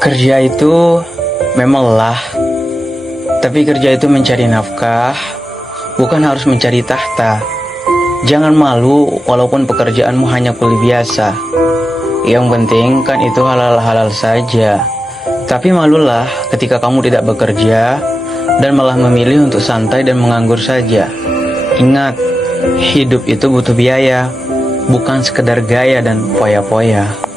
Kerja itu memang lelah, tapi kerja itu mencari nafkah, bukan harus mencari tahta. Jangan malu walaupun pekerjaanmu hanya kuli biasa. Yang penting kan itu halal-halal saja. Tapi malulah ketika kamu tidak bekerja dan malah memilih untuk santai dan menganggur saja. Ingat, hidup itu butuh biaya, bukan sekedar gaya dan poya-poya.